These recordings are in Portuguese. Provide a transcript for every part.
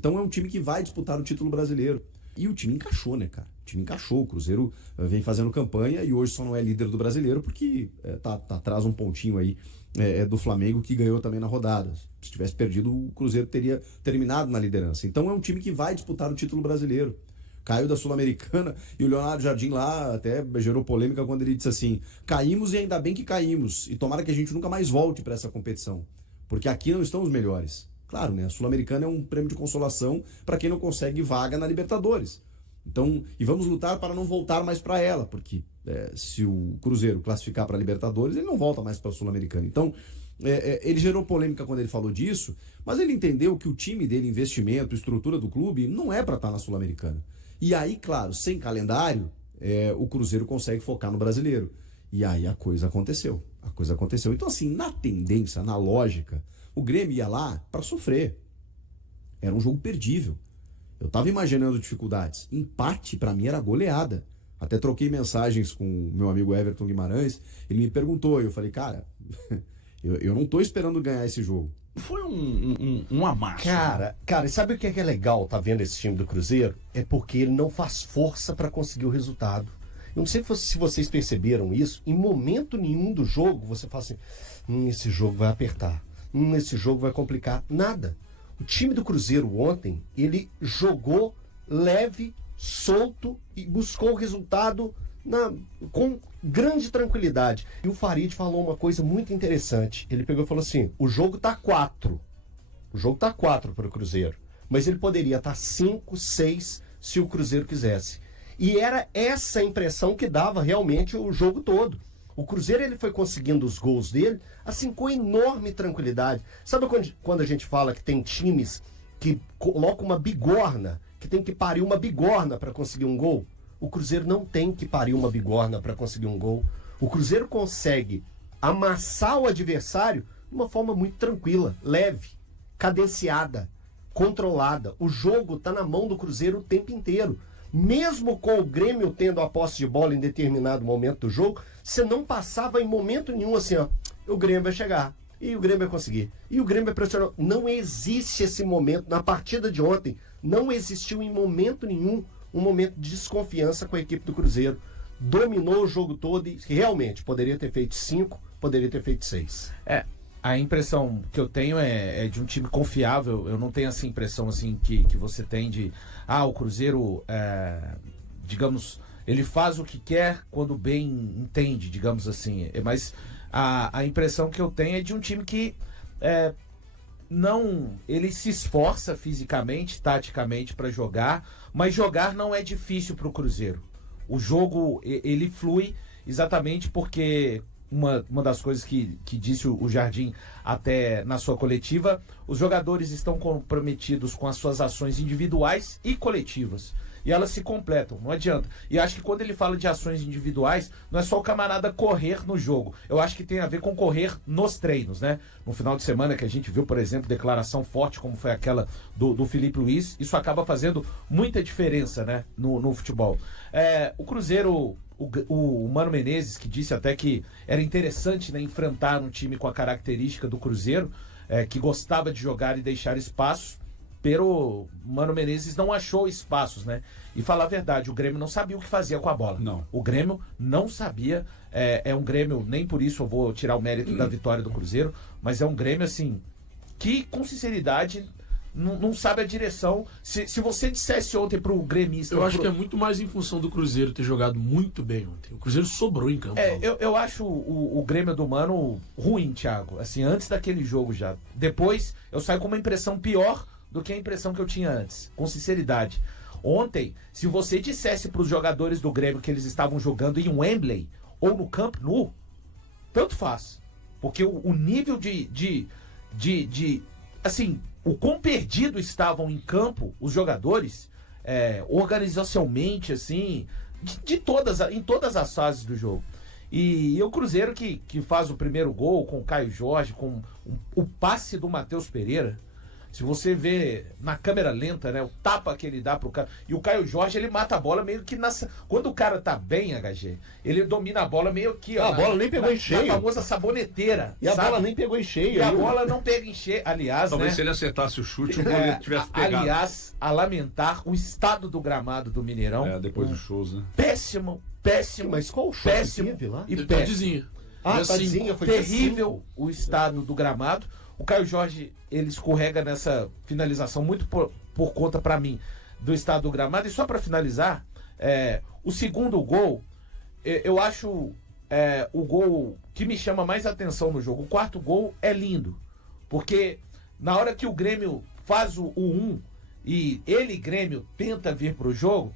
Então é um time que vai disputar o título brasileiro. E o time encaixou, né, cara? O time encaixou. O Cruzeiro vem fazendo campanha e hoje só não é líder do brasileiro porque tá atrás um pontinho aí do Flamengo, que ganhou também na rodada. Se tivesse perdido, o Cruzeiro teria terminado na liderança. Então é um time que vai disputar o título brasileiro. Caiu da Sul-Americana e o Leonardo Jardim lá até gerou polêmica quando ele disse assim: caímos e ainda bem que caímos. E tomara que a gente nunca mais volte para essa competição. Porque aqui não estão os melhores. Claro, né? A Sul-Americana é um prêmio de consolação para quem não consegue vaga na Libertadores. Então, e vamos lutar para não voltar mais para ela, porque se o Cruzeiro classificar para a Libertadores, ele não volta mais para a Sul-Americana. Então, ele gerou polêmica quando ele falou disso, mas ele entendeu que o time dele, investimento, estrutura do clube, não é para estar na Sul-Americana. E aí, claro, sem calendário, o Cruzeiro consegue focar no brasileiro. E aí a coisa aconteceu. A coisa aconteceu. Então, assim, na tendência, na lógica, o Grêmio ia lá para sofrer. Era um jogo perdível. Eu tava imaginando dificuldades. Empate, para mim, era goleada. Até troquei mensagens com o meu amigo Everton Guimarães. Ele me perguntou, e eu falei, cara, eu não tô esperando ganhar esse jogo. Foi um amasso. Cara, e sabe o que é legal tá vendo esse time do Cruzeiro? É porque ele não faz força para conseguir o resultado. Eu não sei se vocês perceberam isso. Em momento nenhum do jogo, você fala assim, esse jogo vai apertar. Esse jogo vai complicar. Nada. O time do Cruzeiro ontem, ele jogou leve, solto e buscou o resultado com grande tranquilidade. E o Farid falou uma coisa muito interessante. Ele pegou e falou assim, o jogo tá 4. O jogo tá 4 para o Cruzeiro. Mas ele poderia estar 5, 6 se o Cruzeiro quisesse. E era essa impressão que dava realmente o jogo todo. O Cruzeiro ele foi conseguindo os gols dele assim com enorme tranquilidade. Sabe quando a gente fala que tem times que colocam uma bigorna, que tem que parir uma bigorna para conseguir um gol? O Cruzeiro não tem que parir uma bigorna para conseguir um gol. O Cruzeiro consegue amassar o adversário de uma forma muito tranquila, leve, cadenciada, controlada. O jogo está na mão do Cruzeiro o tempo inteiro. Mesmo com o Grêmio tendo a posse de bola em determinado momento do jogo, você não passava em momento nenhum assim, ó, o Grêmio vai chegar, e o Grêmio vai conseguir, e o Grêmio vai pressionar. Não existe esse momento. Na partida de ontem, não existiu em momento nenhum um momento de desconfiança com a equipe do Cruzeiro. Dominou o jogo todo e realmente poderia ter feito 5, poderia ter feito 6. A impressão que eu tenho é de um time confiável. Eu não tenho essa impressão assim que você tem de o Cruzeiro, digamos, ele faz o que quer quando bem entende, digamos assim. Mas a impressão que eu tenho é de um time que ele se esforça fisicamente, taticamente para jogar, mas jogar não é difícil para o Cruzeiro. O jogo, ele flui exatamente porque uma das coisas que disse o Jardim até na sua coletiva, os jogadores estão comprometidos com as suas ações individuais e coletivas. E elas se completam, não adianta. E acho que quando ele fala de ações individuais, não é só o camarada correr no jogo. Eu acho que tem a ver com correr nos treinos, né? No final de semana que a gente viu, por exemplo, declaração forte como foi aquela do Felipe Luiz, isso acaba fazendo muita diferença, né? No futebol. O Cruzeiro, o Mano Menezes, que disse até que era interessante, né, enfrentar um time com a característica do Cruzeiro, que gostava de jogar e deixar espaços. Pero Mano Menezes não achou espaços, né? E falar a verdade, o Grêmio não sabia o que fazia com a bola. Não. O Grêmio não sabia. É um Grêmio, nem por isso eu vou tirar o mérito da vitória do Cruzeiro, mas é um Grêmio, assim, que com sinceridade não sabe a direção. Se você dissesse ontem pro gremista... Eu acho que é muito mais em função do Cruzeiro ter jogado muito bem ontem. O Cruzeiro sobrou em campo. Eu acho o Grêmio do Mano ruim, Thiago. Assim, antes daquele jogo já. Depois, eu saio com uma impressão pior do que a impressão que eu tinha antes, com sinceridade. Ontem, se você dissesse para os jogadores do Grêmio que eles estavam jogando em Wembley ou no Camp Nou, tanto faz. Porque o nível assim, o quão perdido estavam em campo os jogadores, organizacionalmente, assim, em todas as fases do jogo. E o Cruzeiro que faz o primeiro gol com o Caio Jorge, com o passe do Matheus Pereira. Se você vê na câmera lenta, né, o tapa que ele dá pro cara. E o Caio Jorge, ele mata a bola meio que quando o cara tá bem, HG, ele domina a bola meio que, ó. A bola nem pegou em cheio. A famosa saboneteira. E a sabe? bola nem pegou em cheio. E a bola não pega em cheio. Aliás, Talvez né? se ele acertasse o chute, o goleiro tivesse pegado. Aliás, a lamentar o estado do gramado do Mineirão. Depois dos shows, né? Péssimo. Mas qual o show péssimo que teve lá? e Ele péssimo. Tadinha. Ah, E assim, Tadinha, foi Terrível o estado do gramado. O Caio Jorge, ele escorrega nessa finalização muito por conta, pra mim, do estado do gramado. E só pra finalizar, o segundo gol, eu acho o gol que me chama mais atenção no jogo. O quarto gol é lindo, porque na hora que o Grêmio faz o 1 e ele, Grêmio, tenta vir pro jogo,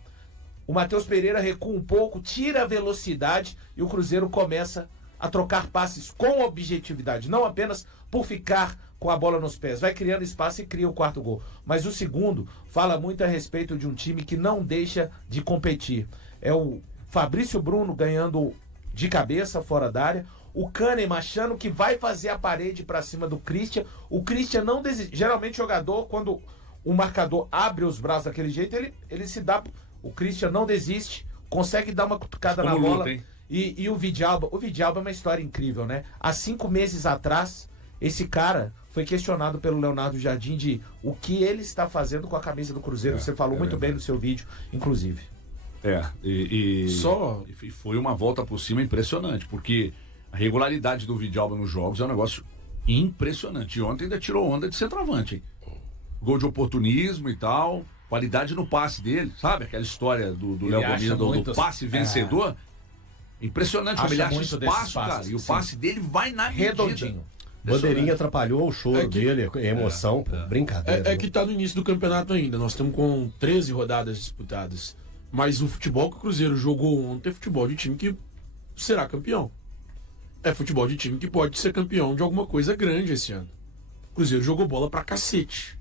o Matheus Pereira recua um pouco, tira a velocidade e o Cruzeiro começa a trocar passes com objetividade, não apenas por ficar com a bola nos pés. Vai criando espaço e cria o quarto gol. Mas o segundo fala muito a respeito de um time que não deixa de competir. É o Fabrício Bruno ganhando de cabeça fora da área, o Kahneman achando que vai fazer a parede para cima do Christian. O Christian não desiste. Geralmente o jogador, quando o marcador abre os braços daquele jeito, ele se dá... O Christian não desiste, consegue dar uma cutucada na bola. E o Vidalba é uma história incrível, né? Há 5 meses atrás, esse cara foi questionado pelo Leonardo Jardim de o que ele está fazendo com a camisa do Cruzeiro. Você falou muito bem no seu vídeo, inclusive. E foi uma volta por cima impressionante, porque a regularidade do Vidalba nos jogos é um negócio impressionante. E ontem ainda tirou onda de centroavante, hein? Gol de oportunismo e tal, qualidade no passe dele, sabe? Aquela história do Léo Gomes, do passe vencedor. Impressionante como ele acha espaço, cara. E o passe dele vai na redondinho. Bandeirinha atrapalhou o choro dele, a emoção, brincadeira. É que tá no início do campeonato ainda. Nós estamos com 13 rodadas disputadas. Mas o futebol que o Cruzeiro jogou ontem é futebol de time que será campeão. É futebol de time que pode ser campeão de alguma coisa grande esse ano. O Cruzeiro jogou bola pra cacete.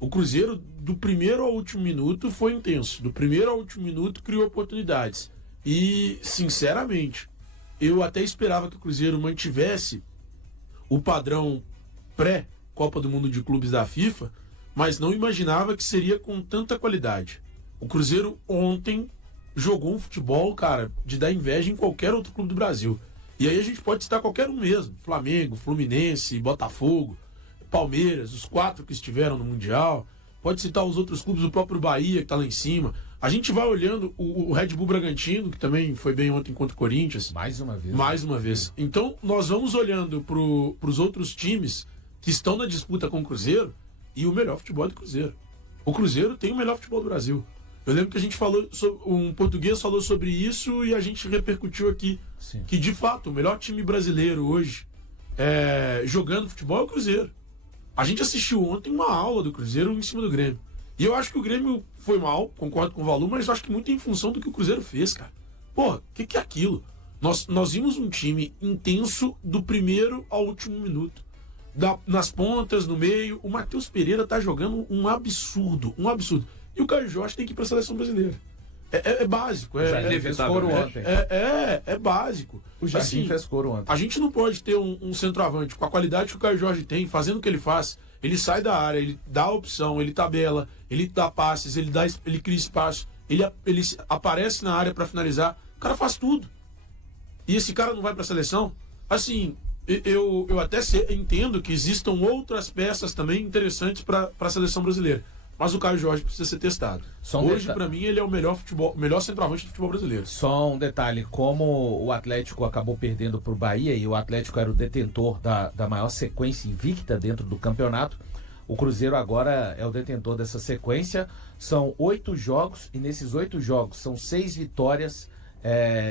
O Cruzeiro, do primeiro ao último minuto, foi intenso. Do primeiro ao último minuto, criou oportunidades. E, sinceramente, eu até esperava que o Cruzeiro mantivesse o padrão pré-Copa do Mundo de Clubes da FIFA, mas não imaginava que seria com tanta qualidade. O Cruzeiro ontem jogou um futebol, cara, de dar inveja em qualquer outro clube do Brasil. E aí a gente pode citar qualquer um mesmo. Flamengo, Fluminense, Botafogo, Palmeiras, os 4 que estiveram no Mundial. Pode citar os outros clubes, o próprio Bahia, que está lá em cima. A gente vai olhando o Red Bull Bragantino, que também foi bem ontem contra o Corinthians. Mais uma vez. Mais uma vez. Então, nós vamos olhando para os outros times que estão na disputa com o Cruzeiro e o melhor futebol é do Cruzeiro. O Cruzeiro tem o melhor futebol do Brasil. Eu lembro que a gente falou, um português falou sobre isso e a gente repercutiu aqui. Sim. Que, de fato, o melhor time brasileiro hoje jogando futebol é o Cruzeiro. A gente assistiu ontem uma aula do Cruzeiro em cima do Grêmio. E eu acho que o Grêmio foi mal, concordo com o Valu, mas eu acho que muito em função do que o Cruzeiro fez, cara. Porra, o que é aquilo? Nós vimos um time intenso do primeiro ao último minuto. Nas pontas, no meio. O Matheus Pereira tá jogando um absurdo. E o Caio Jorge tem que ir pra seleção brasileira. É básico. Fez coro ontem. É básico. O Jardim fez coro ontem. A gente não pode ter um centroavante com a qualidade que o Caio Jorge tem, fazendo o que ele faz. Ele sai da área, ele dá a opção, ele tabela, ele dá passes, ele cria espaço, ele aparece na área para finalizar. O cara faz tudo. E esse cara não vai pra seleção? Assim, eu até entendo que existam outras peças também interessantes para a seleção brasileira. Mas o Caio Jorge precisa ser testado. Hoje, para mim, ele é o melhor centroavante do futebol brasileiro. Só um detalhe, como o Atlético acabou perdendo para o Bahia, e o Atlético era o detentor da maior sequência invicta dentro do campeonato, o Cruzeiro agora é o detentor dessa sequência. São 8 jogos, e nesses 8 jogos são 6 vitórias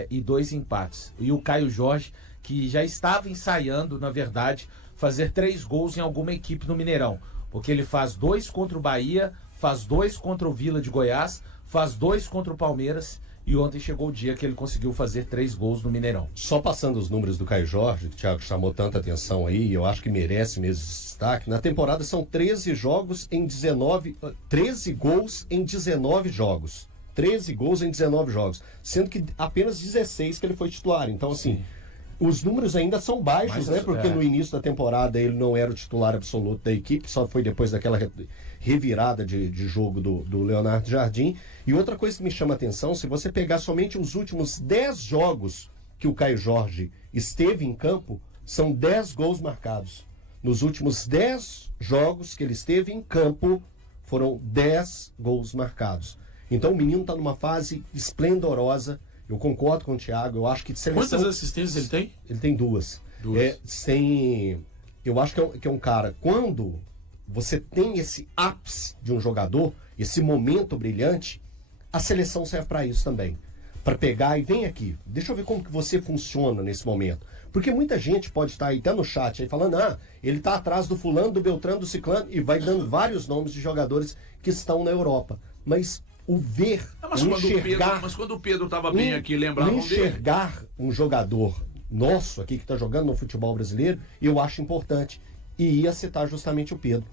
e 2 empates. E o Caio Jorge, que já estava ensaiando, na verdade, fazer 3 gols em alguma equipe no Mineirão. Porque ele faz 2 contra o Bahia, faz 2 contra o Vila de Goiás, faz 2 contra o Palmeiras e ontem chegou o dia que ele conseguiu fazer 3 gols no Mineirão. Só passando os números do Caio Jorge, que o Thiago chamou tanta atenção aí, eu acho que merece mesmo esse destaque. Na temporada são 13 gols em 19 jogos. 13 gols em 19 jogos, sendo que apenas 16 que ele foi titular. Então, assim, Os números ainda são baixos, né? Porque no início da temporada ele não era o titular absoluto da equipe, só foi depois daquela revirada de jogo do Leonardo Jardim. E outra coisa que me chama a atenção, se você pegar somente os últimos 10 jogos que o Caio Jorge esteve em campo, são 10 gols marcados. Nos últimos 10 jogos que ele esteve em campo, foram 10 gols marcados. Então o menino está numa fase esplendorosa. Eu concordo com o Thiago, eu acho que de seleção... Quantas assistências ele tem? Ele tem 2. Eu acho que é um cara, quando você tem esse ápice de um jogador, esse momento brilhante, a seleção serve para isso também. Para pegar e vem aqui, deixa eu ver como que você funciona nesse momento. Porque muita gente pode estar aí até no chat aí falando, ele está atrás do fulano, do Beltrano, do ciclano, e vai dando vários nomes de jogadores que estão na Europa. Mas o ver, mas quando o Pedro estava bem aqui, lembravam dele. Enxergar um jogador nosso aqui que está jogando no futebol brasileiro, eu acho importante. E ia citar justamente o Pedro.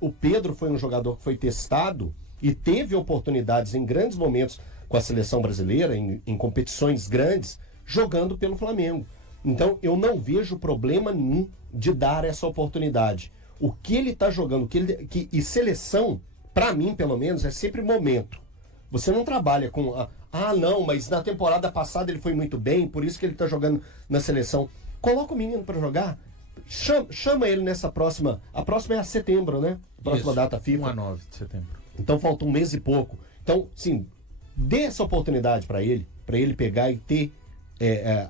O Pedro foi um jogador que foi testado e teve oportunidades em grandes momentos com a seleção brasileira, em competições grandes, jogando pelo Flamengo. Então eu não vejo problema nenhum de dar essa oportunidade. O que ele está jogando, e seleção, para mim pelo menos, é sempre momento. Você não trabalha com não, mas na temporada passada ele foi muito bem, por isso que ele está jogando na seleção. Coloca o menino para jogar, chama ele nessa próxima. A próxima é a setembro, né? Próxima data FIFA. 1 a 9 de setembro. Então falta um mês e pouco. Então, sim, dê essa oportunidade para ele pegar e ter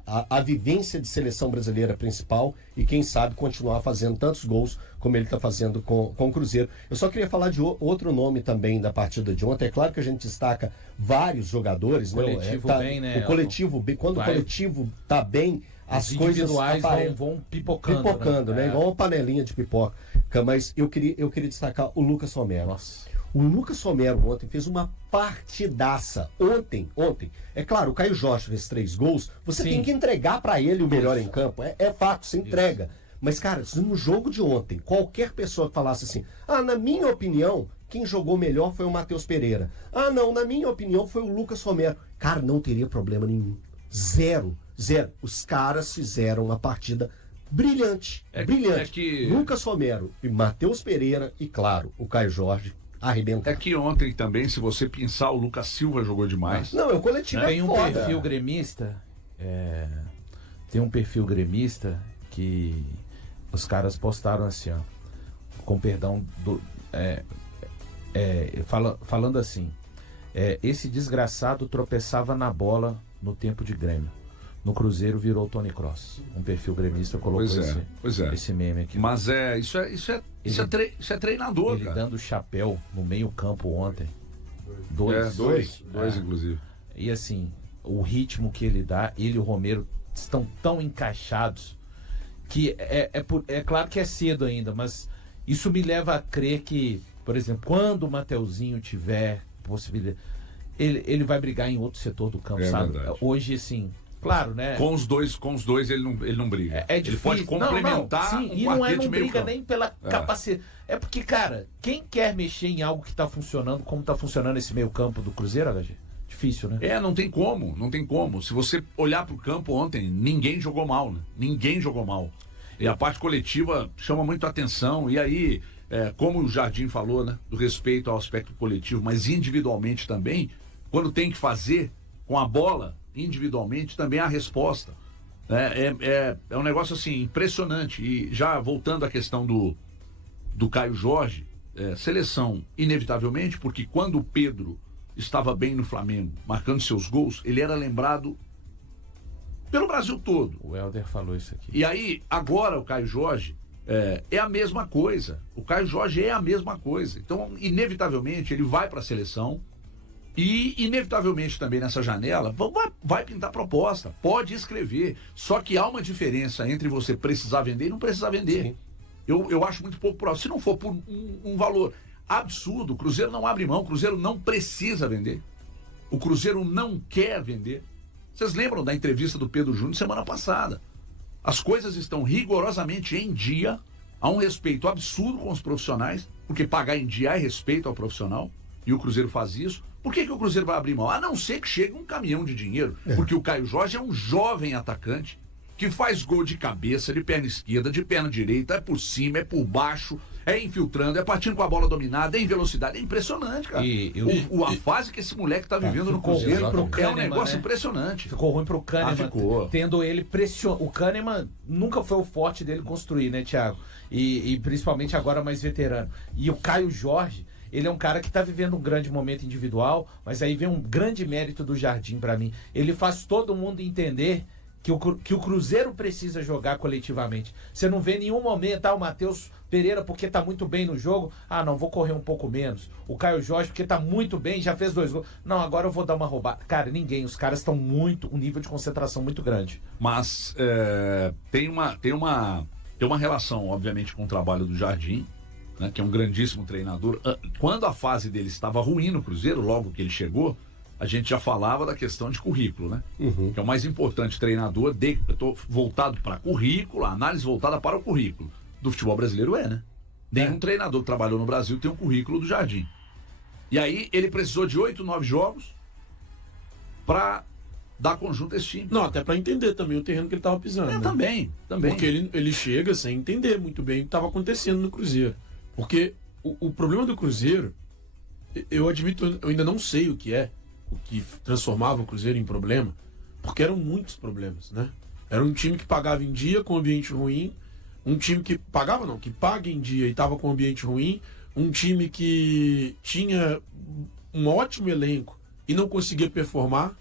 a vivência de seleção brasileira principal e quem sabe continuar fazendo tantos gols como ele está fazendo com o Cruzeiro. Eu só queria falar de outro nome também da partida de ontem. É claro que a gente destaca vários jogadores, o coletivo bem, né? O coletivo bem, quando o coletivo está bem, as coisas individuais vão pipocando, né? Igual uma panelinha de pipoca. Mas eu queria destacar o Lucas Romero. Nossa. O Lucas Romero ontem fez uma partidaça. Ontem. É claro, o Caio Jorge fez 3 gols. Você tem que entregar para ele o melhor em campo. É fato, você entrega. Mas, cara, no jogo de ontem, qualquer pessoa que falasse assim, na minha opinião, quem jogou melhor foi o Matheus Pereira. Não, na minha opinião foi o Lucas Romero. Cara, não teria problema nenhum. Zero. Os caras fizeram uma partida brilhante. Brilhante. Lucas Romero e Matheus Pereira e, claro, o Caio Jorge arrebentar. É que ontem também, se você pensar, o Lucas Silva jogou demais. Não, o coletivo tem um foda. perfil gremista. Tem um perfil gremista que os caras postaram assim, ó, com perdão falando assim, esse desgraçado tropeçava na bola no tempo de Grêmio. No Cruzeiro virou Tony Kroos. Um perfil gremista colocou esse meme aqui. Mas isso é treinador, ele cara. Dando chapéu no meio campo ontem. Dois, inclusive. E assim, o ritmo que ele dá, ele e o Romero estão tão encaixados que é claro que é cedo ainda, mas isso me leva a crer que, por exemplo, quando o Mateuzinho tiver possibilidade, ele vai brigar em outro setor do campo, sabe? Verdade. Hoje, assim, claro, né? Com os dois ele não briga. É difícil. Ele pode complementar sim, um e não quarteto de meio briga campo. nem pela capacidade. É porque, cara, quem quer mexer em algo que tá funcionando, como tá funcionando esse meio campo do Cruzeiro, HG? Difícil, né? Não tem como. Se você olhar pro campo ontem, ninguém jogou mal, né? Ninguém jogou mal. E a parte coletiva chama muito a atenção. E aí, como o Jardim falou, né? Do respeito ao aspecto coletivo, mas individualmente também, quando tem que fazer com a bola, individualmente, também há resposta. É um negócio assim, impressionante. E já voltando à questão do Caio Jorge, seleção, inevitavelmente, porque quando o Pedro estava bem no Flamengo, marcando seus gols, ele era lembrado pelo Brasil todo. O Helder falou isso aqui. E aí, agora o Caio Jorge é a mesma coisa. O Caio Jorge é a mesma coisa. Então, inevitavelmente, ele vai para a seleção e, inevitavelmente, também nessa janela, vai pintar proposta, pode escrever. Só que há uma diferença entre você precisar vender e não precisar vender. Sim. Eu acho muito pouco próximo. Se não for por um valor absurdo, o Cruzeiro não abre mão, o Cruzeiro não precisa vender. O Cruzeiro não quer vender. Vocês lembram da entrevista do Pedro Júnior semana passada? As coisas estão rigorosamente em dia, há um respeito absurdo com os profissionais, porque pagar em dia é respeito ao profissional, e o Cruzeiro faz isso. Por que o Cruzeiro vai abrir mão? A não ser que chegue um caminhão de dinheiro, porque o Caio Jorge é um jovem atacante, que faz gol de cabeça, de perna esquerda, de perna direita, é por cima, é por baixo, é infiltrando, é partindo com a bola dominada, é em velocidade. É impressionante, cara. A fase que esse moleque tá vivendo no Cruzeiro é um negócio impressionante. Ficou ruim pro Kahneman, tendo ele pressionado. O Kahneman nunca foi o forte dele construir, né, Thiago? E principalmente agora mais veterano. E o Caio Jorge, ele é um cara que tá vivendo um grande momento individual, mas aí vem um grande mérito do Jardim pra mim. Ele faz todo mundo entender que o Cruzeiro precisa jogar coletivamente. Você não vê em nenhum momento, o Matheus Pereira porque tá muito bem no jogo, não, vou correr um pouco menos. O Caio Jorge porque tá muito bem, já fez 2 gols. Não, agora eu vou dar uma roubada. Cara, ninguém, os caras estão um nível de concentração muito grande. Mas tem uma relação, obviamente, com o trabalho do Jardim, né, que é um grandíssimo treinador. Quando a fase dele estava ruim no Cruzeiro, logo que ele chegou, a gente já falava da questão de currículo, né? Que é o mais importante, treinador, eu tô voltado para currículo, a análise voltada para o currículo. Do futebol brasileiro né? Nenhum treinador que trabalhou no Brasil tem um currículo do Jardim. E aí ele precisou de 8, 9 jogos para dar conjunto a esse time. Não, até para entender também o terreno que ele estava pisando. Né? Também. Porque ele chega sem entender muito bem o que estava acontecendo no Cruzeiro. Porque o problema do Cruzeiro, eu admito, eu ainda não sei o que transformava o Cruzeiro em problema, porque eram muitos problemas, né? Era um time que pagava em dia com ambiente ruim, um time que que paga em dia e estava com ambiente ruim, um time que tinha um ótimo elenco e não conseguia performar,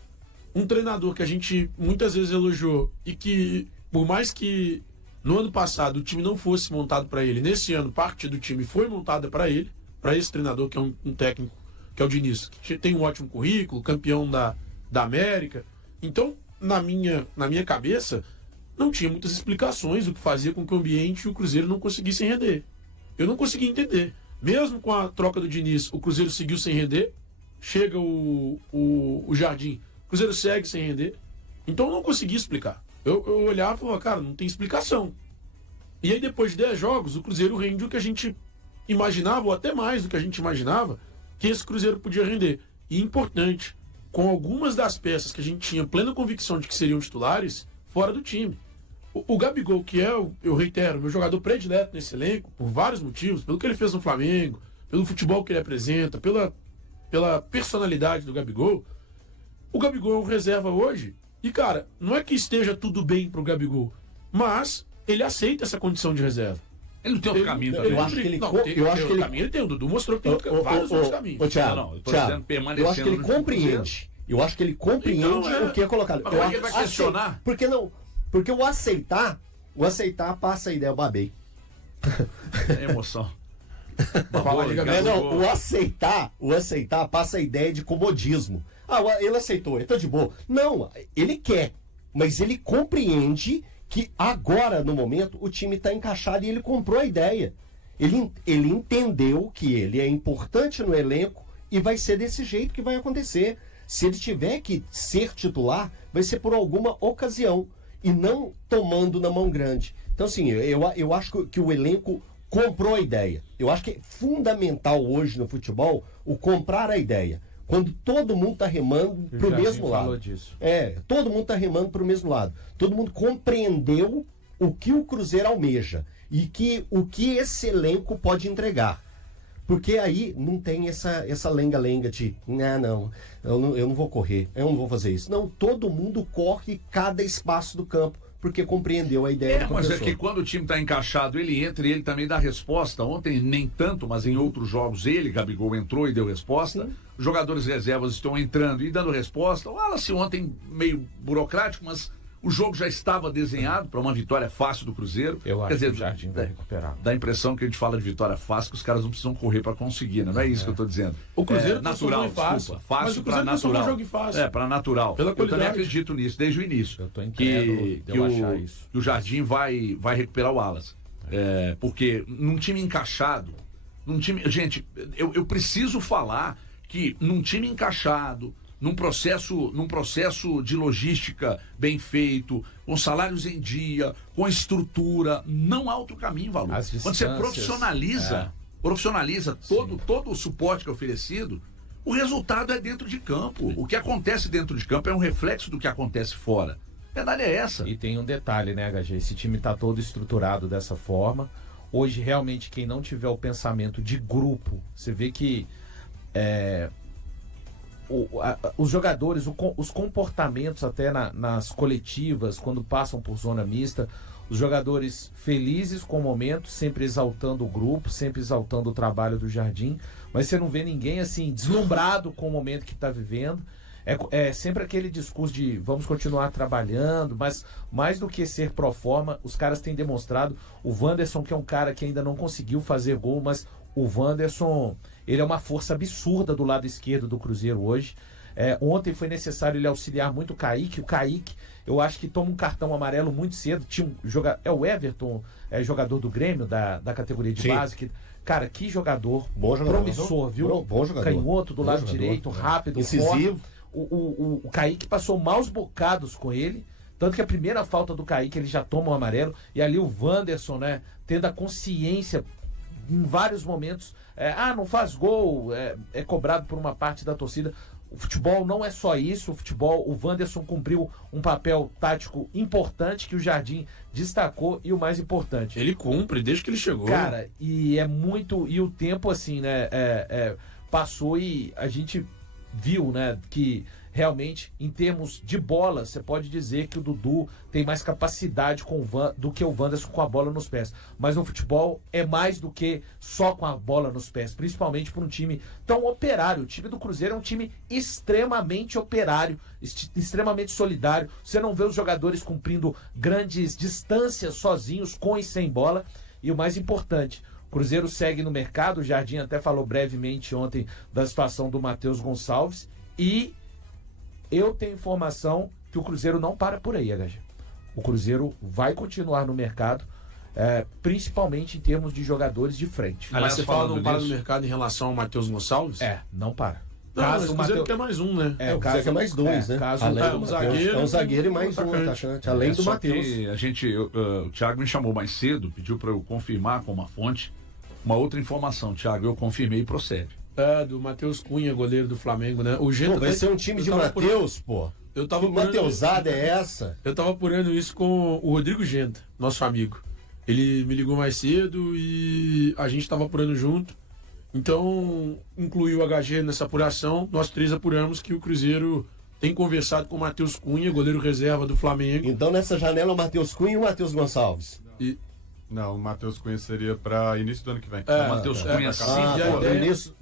um treinador que a gente muitas vezes elogiou e que, por mais que no ano passado o time não fosse montado para ele, nesse ano parte do time foi montada para ele, para esse treinador que é um técnico, que é o Diniz, que tem um ótimo currículo, campeão da América. Então, na minha cabeça, não tinha muitas explicações do que fazia com que o ambiente e o Cruzeiro não conseguissem render. Eu não conseguia entender. Mesmo com a troca do Diniz, o Cruzeiro seguiu sem render, chega o Jardim, o Cruzeiro segue sem render. Então, eu não conseguia explicar. Eu olhava e falava, cara, não tem explicação. E aí, depois de 10 jogos, o Cruzeiro rende o que a gente imaginava, ou até mais do que a gente imaginava, que esse Cruzeiro podia render. E importante, com algumas das peças que a gente tinha plena convicção de que seriam titulares, fora do time. O Gabigol, que eu reitero, meu jogador predileto nesse elenco, por vários motivos, pelo que ele fez no Flamengo, pelo futebol que ele apresenta, pela personalidade do Gabigol, o Gabigol é um reserva hoje, e cara, não é que esteja tudo bem pro Gabigol, mas ele aceita essa condição de reserva. Ele não tem outro caminho também. Eu acho que ele caminho, ele tem. O Dudu mostrou que tem vários outros caminhos. Thiago, eu acho que ele compreende. Eu acho que ele compreende o que é colocado. Mas ele vai questionar? Por que não? Porque o aceitar passa a ideia, eu babei. É emoção. O aceitar passa a ideia de comodismo. Ele aceitou, ele tá de boa. Não, ele quer, mas ele compreende que agora, no momento, o time está encaixado e ele comprou a ideia. Ele entendeu que ele é importante no elenco e vai ser desse jeito que vai acontecer. Se ele tiver que ser titular, vai ser por alguma ocasião e não tomando na mão grande. Então, assim, eu acho que o elenco comprou a ideia. Eu acho que é fundamental hoje no futebol o comprar a ideia. Quando todo mundo está remando para o mesmo lado. Todo mundo está remando para o mesmo lado. Todo mundo compreendeu o que o Cruzeiro almeja e o que esse elenco pode entregar. Porque aí não tem essa lenga-lenga de eu não vou correr, eu não vou fazer isso. Não, todo mundo corre cada espaço do campo, porque compreendeu a ideia do professor. Mas é que quando o time está encaixado, ele entra e ele também dá resposta. Ontem nem tanto, mas em outros jogos Gabigol entrou e deu resposta. Sim. Os jogadores reservas estão entrando e dando resposta. O Wallace ontem meio burocrático, mas o jogo já estava desenhado para uma vitória fácil do Cruzeiro. Quer dizer, o Jardim vai recuperar. Dá a impressão que a gente fala de vitória fácil, que os caras não precisam correr para conseguir, né? Não é isso que eu estou dizendo. O Cruzeiro natural, fácil. Fácil para natural. Um jogo fácil. Para natural. Eu também acredito nisso desde o início. Eu estou incrédulo de eu achar isso. Que o Jardim vai recuperar o Wallace. Porque num time encaixado, gente, eu preciso falar que num time encaixado, num processo de logística bem feito, com salários em dia, com estrutura, não há outro caminho, Valor. Quando você profissionaliza todo o suporte que é oferecido, o resultado é dentro de campo. O que acontece dentro de campo é um reflexo do que acontece fora. A verdade é essa. E tem um detalhe, né, HG? Esse time tá todo estruturado dessa forma. Hoje, realmente, quem não tiver o pensamento de grupo, você vê que os jogadores, os comportamentos até nas coletivas, quando passam por zona mista, os jogadores felizes com o momento, sempre exaltando o grupo, sempre exaltando o trabalho do Jardim, mas você não vê ninguém assim deslumbrado com o momento que está vivendo. É sempre aquele discurso de vamos continuar trabalhando, mas mais do que ser pro forma, os caras têm demonstrado. O Wanderson, que é um cara que ainda não conseguiu fazer gol, mas o Wanderson, ele é uma força absurda do lado esquerdo do Cruzeiro hoje. Ontem foi necessário ele auxiliar muito o Kaique. O Kaique, eu acho que toma um cartão amarelo muito cedo. Tinha o Everton, jogador do Grêmio, da categoria de base. Cara, que jogador, bom jogador, promissor, viu? Bom jogador. Canhoto do Bom lado jogador, direito, rápido, incisivo. forte. O Kaique passou maus bocados com ele. Tanto que a primeira falta do Kaique ele já toma o amarelo. E ali o Wanderson, né, tendo a consciência em vários momentos. Não faz gol, é cobrado por uma parte da torcida. O futebol não é só isso. O futebol, o Wanderson cumpriu um papel tático importante que o Jardim destacou. E o mais importante, ele cumpre desde que ele chegou. Cara, e é muito. E o tempo, assim, né? Passou e a gente viu, né, que realmente, em termos de bola, você pode dizer que o Dudu tem mais capacidade do que o Wanderson com a bola nos pés. Mas no futebol é mais do que só com a bola nos pés, principalmente para um time tão operário. O time do Cruzeiro é um time extremamente operário, extremamente solidário. Você não vê os jogadores cumprindo grandes distâncias sozinhos, com e sem bola. E o mais importante, o Cruzeiro segue no mercado. O Jardim até falou brevemente ontem da situação do Matheus Gonçalves. E eu tenho informação que o Cruzeiro não para por aí, HG. O Cruzeiro vai continuar no mercado, principalmente em termos de jogadores de frente. Mas você fala não para no mercado em relação ao Matheus Gonçalves? Não para. Não, mas o Cruzeiro quer mais um, né? O Cruzeiro quer mais dois, né? Além do zagueiro. É um zagueiro e mais um atacante. Além do Matheus. O Thiago me chamou mais cedo, pediu para eu confirmar com uma fonte. Uma outra informação, Thiago, eu confirmei e procede. Do Matheus Cunha, goleiro do Flamengo, né? O Gento vai ser um time de Matheus, pô. Eu tava que Mateusada é essa? Eu tava apurando isso com o Rodrigo Genta, nosso amigo. Ele me ligou mais cedo e a gente tava apurando junto. Então, incluiu o HG nessa apuração. Nós três apuramos que o Cruzeiro tem conversado com o Matheus Cunha, goleiro reserva do Flamengo. Então, nessa janela, o Matheus Cunha e o Matheus Gonçalves. Não, o Matheus Cunha seria para início do ano que vem. O Matheus Cunha sim.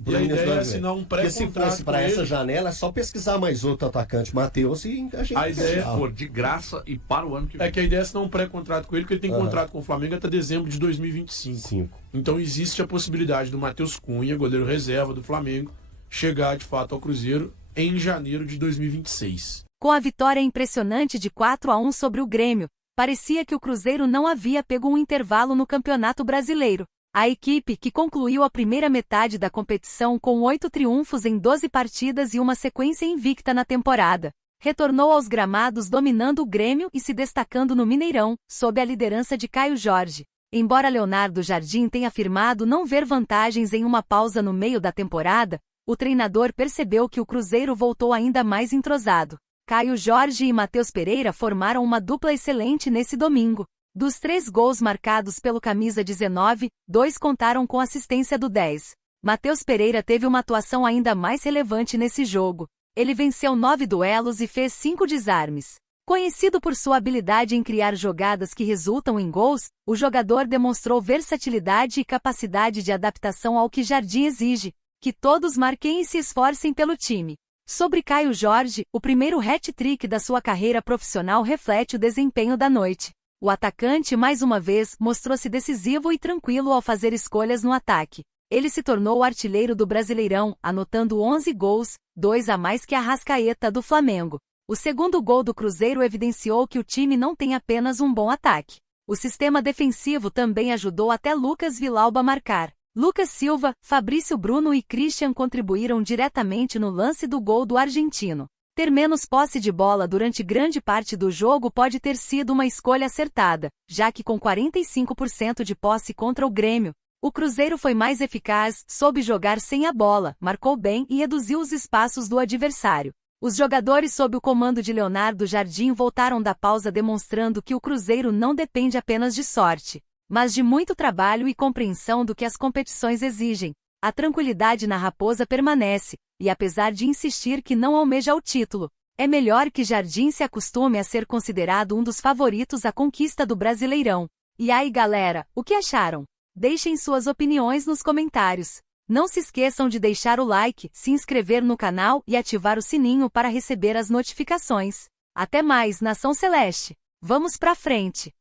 E a ideia é assinar um pré-contrato. Porque se fosse para essa janela, é só pesquisar mais outro atacante, Matheus, e a ideia é for de graça e para o ano que vem. É que a ideia é assinar um pré-contrato com ele, porque ele tem contrato com o Flamengo até dezembro de 2025. Então existe a possibilidade do Matheus Cunha, goleiro reserva do Flamengo, chegar de fato ao Cruzeiro em janeiro de 2026. Com a vitória impressionante de 4-1 sobre o Grêmio, parecia que o Cruzeiro não havia pego um intervalo no Campeonato Brasileiro. A equipe, que concluiu a primeira metade da competição com 8 triunfos em 12 partidas e uma sequência invicta na temporada, retornou aos gramados dominando o Grêmio e se destacando no Mineirão, sob a liderança de Caio Jorge. Embora Leonardo Jardim tenha afirmado não ver vantagens em uma pausa no meio da temporada, o treinador percebeu que o Cruzeiro voltou ainda mais entrosado. Caio Jorge e Matheus Pereira formaram uma dupla excelente nesse domingo. Dos 3 gols marcados pelo camisa 19, 2 contaram com assistência do 10. Matheus Pereira teve uma atuação ainda mais relevante nesse jogo. Ele venceu 9 duelos e fez 5 desarmes. Conhecido por sua habilidade em criar jogadas que resultam em gols, o jogador demonstrou versatilidade e capacidade de adaptação ao que Jardim exige, que todos marquem e se esforcem pelo time. Sobre Caio Jorge, o primeiro hat-trick da sua carreira profissional reflete o desempenho da noite. O atacante, mais uma vez, mostrou-se decisivo e tranquilo ao fazer escolhas no ataque. Ele se tornou o artilheiro do Brasileirão, anotando 11 gols, 2 a mais que a Arrascaeta do Flamengo. O segundo gol do Cruzeiro evidenciou que o time não tem apenas um bom ataque. O sistema defensivo também ajudou até Lucas Villalba a marcar. Lucas Silva, Fabrício Bruno e Christian contribuíram diretamente no lance do gol do argentino. Ter menos posse de bola durante grande parte do jogo pode ter sido uma escolha acertada, já que com 45% de posse contra o Grêmio, o Cruzeiro foi mais eficaz, soube jogar sem a bola, marcou bem e reduziu os espaços do adversário. Os jogadores sob o comando de Leonardo Jardim voltaram da pausa demonstrando que o Cruzeiro não depende apenas de sorte, mas de muito trabalho e compreensão do que as competições exigem. A tranquilidade na Raposa permanece, e apesar de insistir que não almeja o título, é melhor que Jardim se acostume a ser considerado um dos favoritos à conquista do Brasileirão. E aí galera, o que acharam? Deixem suas opiniões nos comentários. Não se esqueçam de deixar o like, se inscrever no canal e ativar o sininho para receber as notificações. Até mais, Nação Celeste! Vamos pra frente!